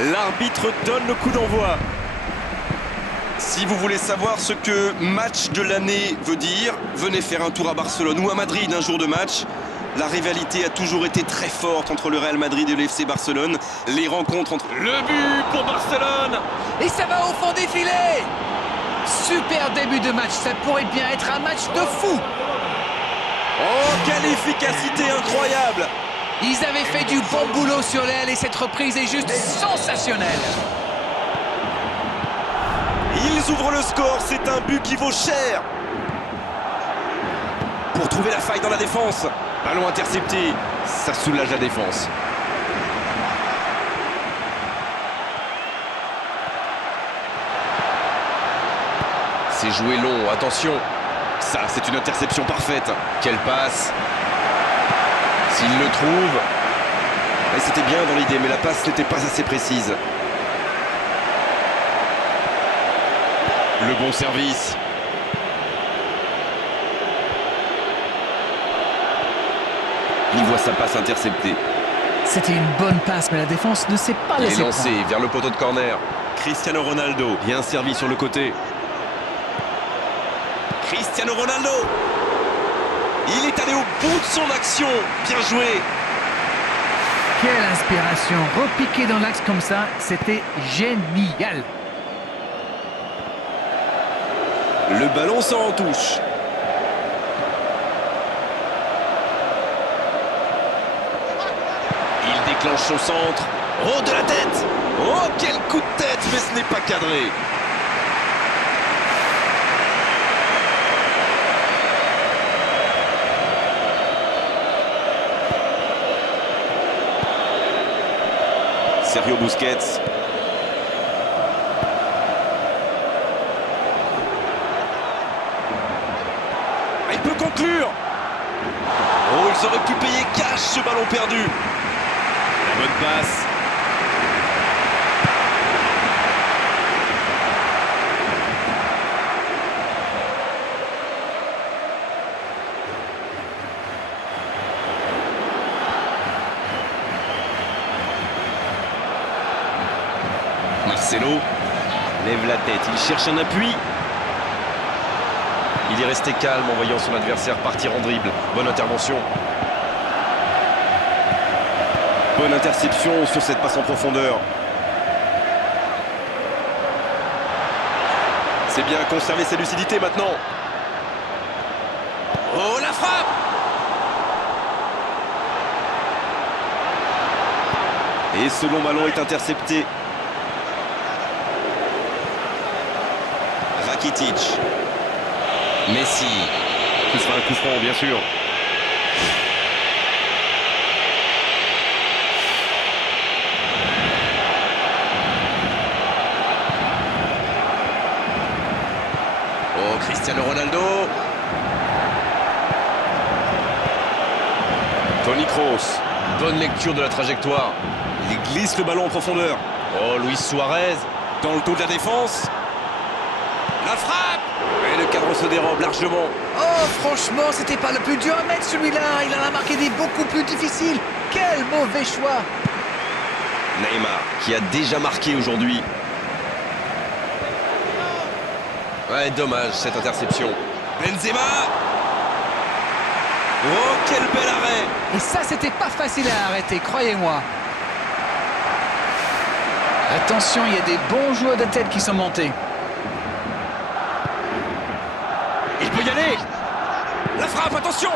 L'arbitre donne le coup d'envoi. Si vous voulez savoir ce que match de l'année veut dire, venez faire un tour à Barcelone ou à Madrid un jour de match. La rivalité a toujours été très forte entre le Real Madrid et le FC Barcelone. Les rencontres entre... Le but pour Barcelone! Et ça va au fond des filets. Super début de match, ça pourrait bien être un match de fou. Oh, quelle efficacité incroyable! Ils avaient fait du bon boulot sur l'aile et cette reprise est juste sensationnelle. Ils ouvrent le score, c'est un but qui vaut cher. Pour trouver la faille dans la défense. Ballon intercepté, ça soulage la défense. C'est joué long, attention. Ça, c'est une interception parfaite. Quelle passe. S'il le trouve. Et c'était bien dans l'idée, mais la passe n'était pas assez précise. Le bon service. Il voit sa passe interceptée. C'était une bonne passe, mais la défense ne s'est pas Il est laissée lancé prendre. vers le poteau de corner. Cristiano Ronaldo, bien servi sur le côté. Cristiano Ronaldo. Il est allé au bout de son action. Bien joué. Quelle inspiration, repiquer dans l'axe comme ça, c'était génial. Le ballon sort en touche. Il déclenche au centre. Oh, de la tête. Oh, quel coup de tête, mais ce n'est pas cadré. Sergio Busquets. Il peut conclure. Oh, ils auraient pu payer cash ce ballon perdu. La bonne passe. Marcelo lève la tête, il cherche un appui. Il est resté calme en voyant son adversaire partir en dribble. Bonne intervention. Bonne interception sur cette passe en profondeur. C'est bien conserver sa lucidité maintenant. Oh, la frappe! Et ce long ballon est intercepté. Rakitic. Messi. Ce sera un coup franc, bien sûr. Oh, Cristiano Ronaldo. Toni Kroos. Bonne lecture de la trajectoire. Il glisse le ballon en profondeur. Oh, Luis Suarez. Dans le dos de la défense. La frappe! Et le cadre se dérobe largement. Oh, franchement, c'était pas le plus dur à mettre celui-là. Il en a marqué des beaucoup plus difficiles. Quel mauvais choix. Neymar, qui a déjà marqué aujourd'hui. Ouais, dommage cette interception. Benzema! Oh, quel bel arrêt! Et ça, c'était pas facile à arrêter, croyez-moi. Attention, il y a des bons joueurs de tête qui sont montés. Il peut y aller! La frappe, attention!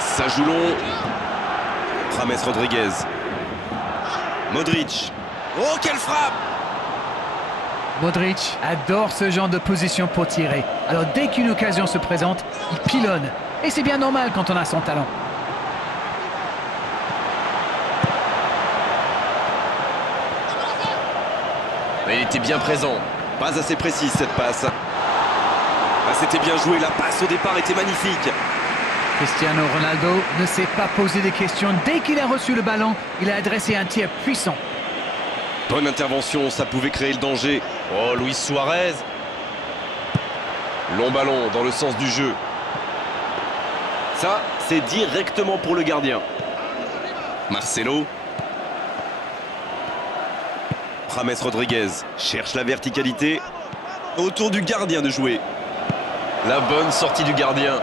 Ça joue long. James Rodriguez. Modric. Oh, quelle frappe! Modric adore ce genre de position pour tirer. Alors dès qu'une occasion se présente, il pilonne. Et c'est bien normal quand on a son talent. Il était bien présent. Pas assez précise cette passe. Ah, c'était bien joué. La passe au départ était magnifique. Cristiano Ronaldo ne s'est pas posé des questions. Dès qu'il a reçu le ballon, il a adressé un tir puissant. Bonne intervention, ça pouvait créer le danger. Oh, Luis Suarez. Long ballon dans le sens du jeu. Ça, c'est directement pour le gardien. Marcelo. James Rodriguez cherche la verticalité. Autour du gardien de jouer. La bonne sortie du gardien.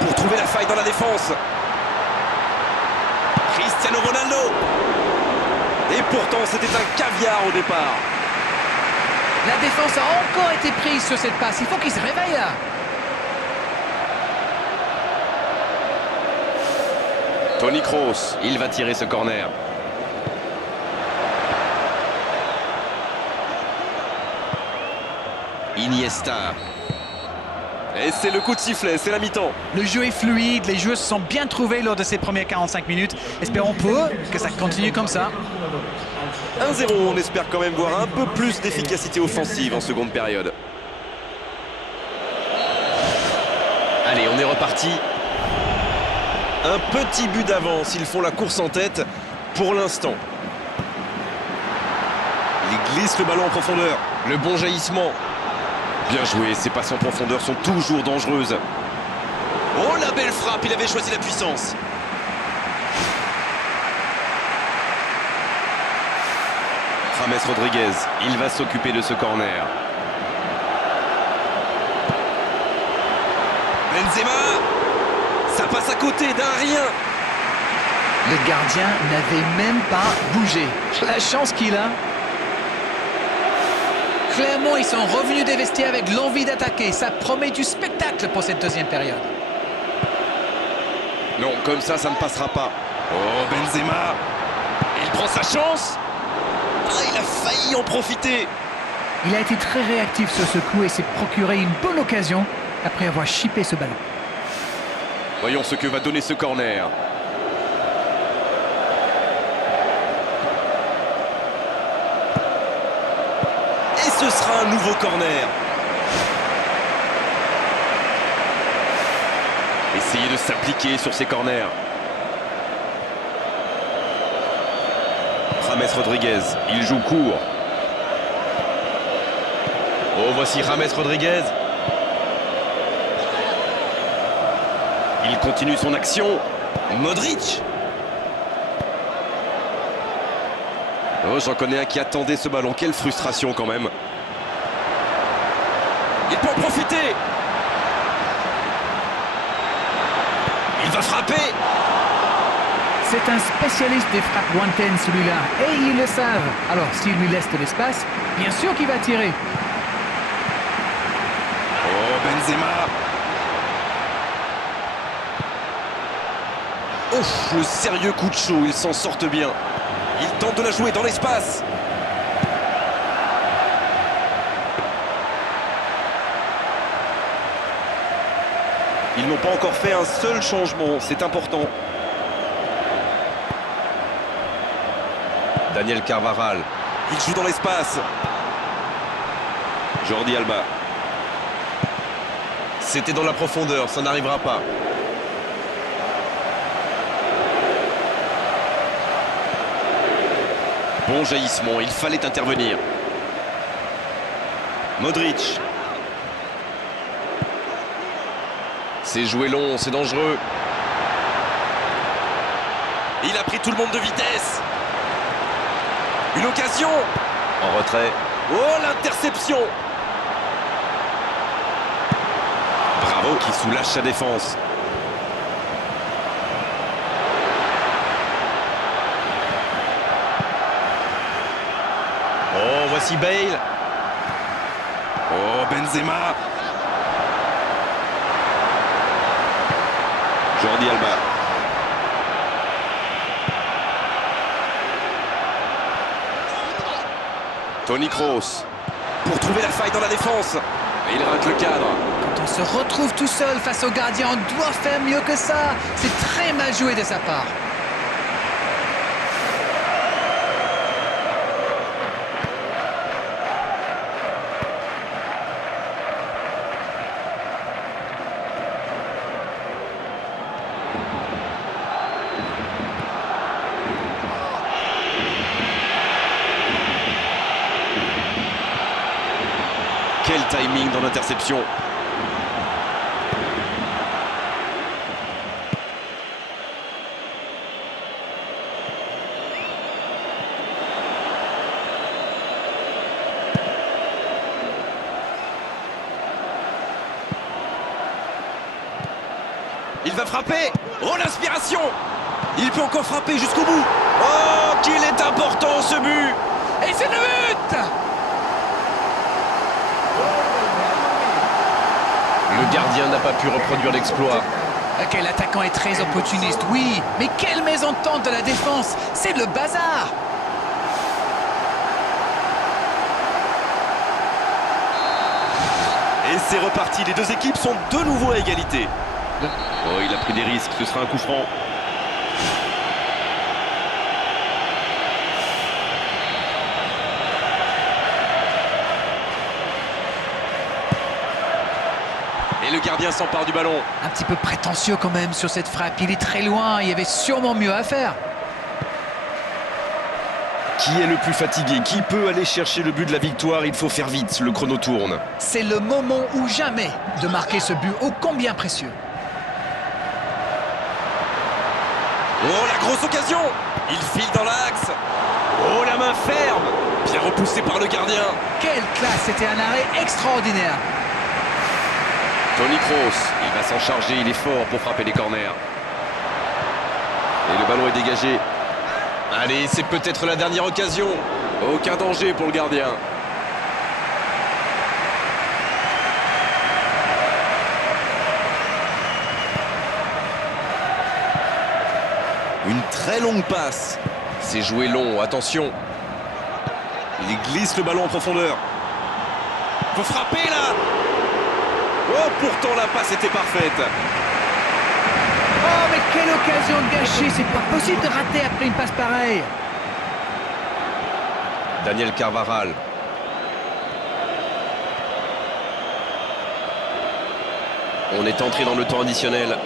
Pour trouver la faille dans la défense. Cristiano Ronaldo. Et pourtant, c'était un caviar au départ. La défense a encore été prise sur cette passe. Il faut qu'il se réveille là. Toni Kroos, il va tirer ce corner. Iniesta. Et c'est le coup de sifflet, c'est la mi-temps. Le jeu est fluide, les joueurs se sont bien trouvés lors de ces premières 45 minutes. Espérons peu que ça continue comme ça. 1-0, on espère quand même voir un peu plus d'efficacité offensive en seconde période. Allez, on est reparti. Un petit but d'avance, ils font la course en tête pour l'instant. Il glisse le ballon en profondeur. Le bon jaillissement. Bien joué, ces passes en profondeur sont toujours dangereuses. Oh, la belle frappe, il avait choisi la puissance. James Rodriguez, il va s'occuper de ce corner. Benzema, ça passe à côté d'un rien. Le gardien n'avait même pas bougé. La chance qu'il a. Clairement, ils sont revenus des vestiaires avec l'envie d'attaquer. Ça promet du spectacle pour cette deuxième période. Non, comme ça ne passera pas. Oh, Benzema. Il prend sa chance. Ah, il a failli en profiter. Il a été très réactif sur ce coup et s'est procuré une bonne occasion après avoir chippé ce ballon. Voyons ce que va donner ce corner. Et ce sera un nouveau corner. Essayez de s'appliquer sur ces corners. James Rodriguez, il joue court. Oh, voici James Rodriguez. Il continue son action. Modric. Oh, j'en connais un qui attendait ce ballon. Quelle frustration quand même. Il peut en profiter. Il va frapper. C'est un spécialiste des frappes lointaines celui-là, et ils le savent. Alors s'il lui laisse de l'espace, bien sûr qu'il va tirer. Oh, Benzema. Ouf, le sérieux coup de chaud, ils s'en sortent bien. Il tente de la jouer dans l'espace. Ils n'ont pas encore fait un seul changement, c'est important. Daniel Carvajal, il joue dans l'espace. Jordi Alba. C'était dans la profondeur, ça n'arrivera pas. Bon jaillissement, il fallait intervenir. Modric. C'est joué long, c'est dangereux. Il a pris tout le monde de vitesse. Une occasion. En retrait. Oh, l'interception. Bravo qui soulage sa défense. Oh, voici Bale. Oh, Benzema. Jordi Alba. Toni Kroos. Pour trouver la faille dans la défense. Et il rate le cadre. Quand on se retrouve tout seul face au gardien, on doit faire mieux que ça. C'est très mal joué de sa part. Quel timing dans l'interception. Il va frapper. Oh, l'inspiration. Il peut encore frapper jusqu'au bout. Oh, qu'il est important ce but. Et c'est le but! Le gardien n'a pas pu reproduire l'exploit. Ok, l'attaquant est très opportuniste, oui. Mais quelle mésentente de la défense! C'est le bazar! Et c'est reparti, les deux équipes sont de nouveau à égalité. Oh, il a pris des risques, ce sera un coup franc. Et le gardien s'empare du ballon. Un petit peu prétentieux quand même sur cette frappe. Il est très loin, il y avait sûrement mieux à faire. Qui est le plus fatigué? Qui peut aller chercher le but de la victoire? Il faut faire vite, le chrono tourne. C'est le moment ou jamais de marquer ce but ô combien précieux. Oh, la grosse occasion! Il file dans l'axe. Oh, la main ferme. Bien repoussé par le gardien. Quelle classe, c'était un arrêt extraordinaire. Toni Kroos, il va s'en charger, il est fort pour frapper les corners. Et le ballon est dégagé. Allez, c'est peut-être la dernière occasion. Aucun danger pour le gardien. Une très longue passe. C'est joué long, attention. Il glisse le ballon en profondeur. Faut frapper là. Oh, pourtant la passe était parfaite. Oh, mais quelle occasion gâchée! C'est pas possible de rater après une passe pareille. Daniel Carvajal. On est entré dans le temps additionnel.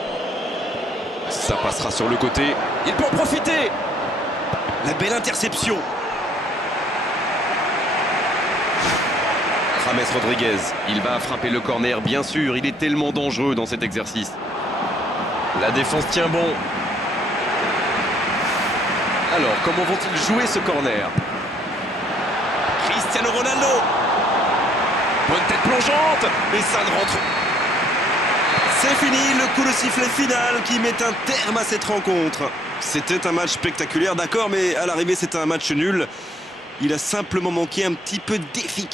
Ça passera sur le côté. Il peut en profiter. La belle interception. James Rodriguez, il va frapper le corner, bien sûr, il est tellement dangereux dans cet exercice. La défense tient bon. Alors, comment vont-ils jouer ce corner? Cristiano Ronaldo. Bonne tête plongeante, mais ça ne rentre. C'est fini, le coup de sifflet final qui met un terme à cette rencontre. C'était un match spectaculaire, d'accord, mais à l'arrivée, c'était un match nul. Il a simplement manqué un petit peu d'efficacité.